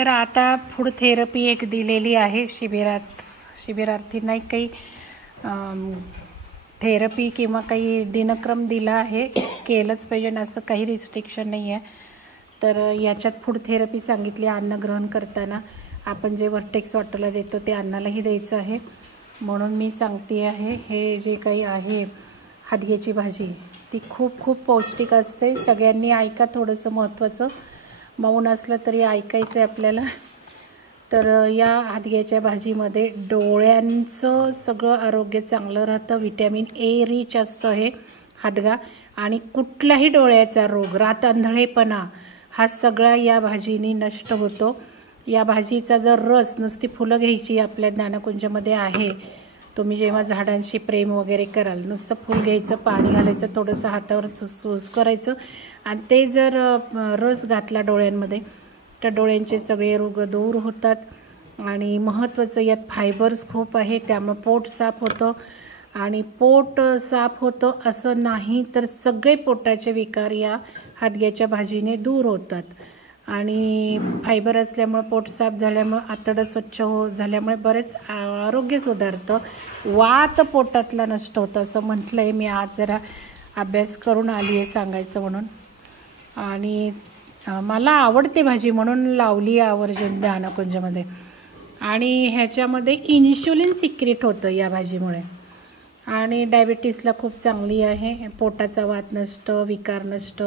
तर आता food therapy एक दिलेली आहे शिबिरार्थींना काही थेरपी किंवा काही दिनक्रम दिला आहे, केलंच पाहिजे असं काही रिस्ट्रिक्शन नाही आहे. तर याच्यात फूड थेरपी सांगितली, अन्न ग्रहण करताना आपण जे वर्टेक्स वॉटरला देतो ते अन्नालाही द्यायचं आहे. म्हणून मी सांगते आहे, हे जे काही आहे हादग्याची भाजी ती खूप खूप पौष्टिक असते. सगळ्यांनी ऐका, थोडंसं महत्त्वाचं, मौन असलं तरी ऐकायचं आहे आपल्याला. तर या हादग्याच्या भाजीमध्ये डोळ्यांचं सगळं आरोग्य चांगलं राहतं. व्हिटॅमिन ए रिच असतं हे हादगा, आणि कुठलाही डोळ्याचा रोग, रातआंधळेपणा हा सगळा या भाजीने नष्ट होतो. या भाजीचा जर रस, नुसती फुलं घ्यायची आपल्या ज्ञानकुंजमध्ये आहे, तुम्ही जेव्हा झाडांशी प्रेम वगैरे कराल, नुसतं फूल घ्यायचं, पाणी घालायचं, थोडंसं हातावर चूस करायचं, आणि ते जर रस घातला डोळ्यांमध्ये तर डोळ्यांचे सगळे रोग दूर होतात. आणि महत्त्वाचं यात फायबर्स खूप आहे, त्यामुळे पोट साफ होतं. आणि पोट साफ होतं असं नाही तर सगळे पोटाचे विकार या हादग्याच्या भाजीने दूर होतात. आणि फायबर असल्यामुळे, पोट साफ झाल्यामुळे, आतडं स्वच्छ झाल्यामुळे बरेच आरोग्य सुधारतं. वात पोटातला नष्ट होतं असं म्हटलं आहे. मी आज जरा अभ्यास करून आली आहे सांगायचं म्हणून. आणि मला आवडते भाजी म्हणून लावली आहे आवर्जून ज्ञानकुंजमध्ये. आणि ह्याच्यामध्ये इन्शुलिन सिक्रेट होतं या भाजीमुळे, आणि डायबिटीसला खूप चांगली आहे. पोटाचा वात नष्ट, विकार नष्ट,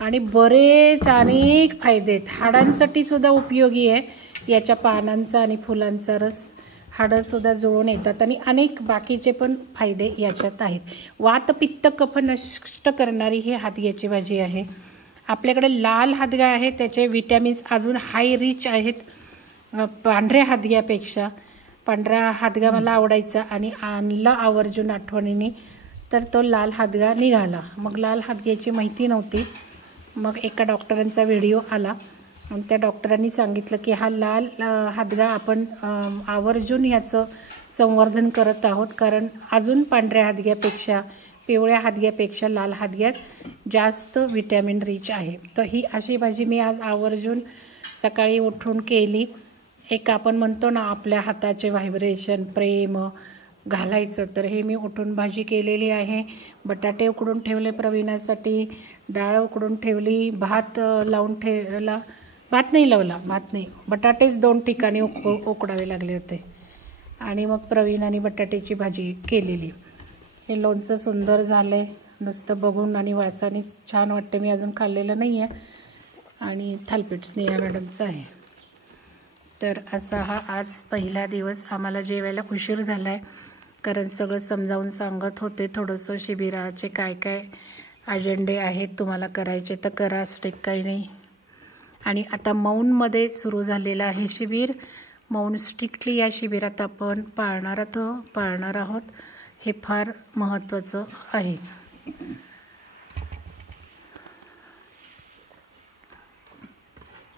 आणि बरेच अनेक फायदे आहेत. हाडांसाठी सुद्धा उपयोगी आहे याच्या पानांचा आणि फुलांचा रस. हाडंसुद्धा जुळून येतात, आणि अनेक बाकीचे पण फायदे याच्यात आहेत. वात, पित्त, कफ नष्ट करणारी ही हादग्याची भाजी आहे. आपल्याकडे लाल हादगा आहे, त्याचे विटॅमिन्स अजून हाय रिच आहेत पांढऱ्या हादग्यापेक्षा. पांढरा हादगा मला आवडायचा आणि आणला आवर्जून आठवणीने, तर तो लाल हादगा निघाला. मग लाल हादग्याची माहिती नव्हती. मग एका डॉक्टरांचा व्हिडिओ आला आणि त्या डॉक्टरांनी सांगितलं की हा लाल हादगा आपण आवर्जून ह्याचं संवर्धन करत आहोत, कारण अजून पांढऱ्या हादग्यापेक्षा, पिवळ्या हादग्यापेक्षा लाल हादग्यात जास्त विटॅमिन रिच आहे. तर ही अशी भाजी मी आज आवर्जून सकाळी उठून केली. एक आपण म्हणतो ना आपल्या हाताचे व्हायब्रेशन, प्रेम घालायचं, तर हे मी उठून भाजी केलेली आहे. बटाटे उकडून ठेवले प्रवीणासाठी, डाळ उकडून ठेवली, भात लावून ठेवला, भात नाही, बटाटेच 2 ठिकाणी उकडावे लागले होते. आणि मग प्रवीणाने बटाट्याची भाजी केलेली. हे लोणचं सुंदर झालं आहे, नुसतं बघून आणि वासानेच छान वाटते. मी अजून खाल्लेलं नाही आहे. आणि थालपीठ स्नेहा मॅडमचं आहे. तर असा हा आज पहिला दिवस. आम्हाला जेवायला उशीर झाला आहे, कारण सगळं समजावून सांगत होते. थोडंसं शिबिराचे काय काय अजेंडे आहेत तुम्हाला करायचे तर करा, स्ट्रिक्ट काही नाही. आणि आता मौनमध्ये सुरू झालेलं आहे शिबिर. मौन स्ट्रिक्टली या शिबिरात आपण पाळणार आहोत. हे फार महत्त्वाचं आहे.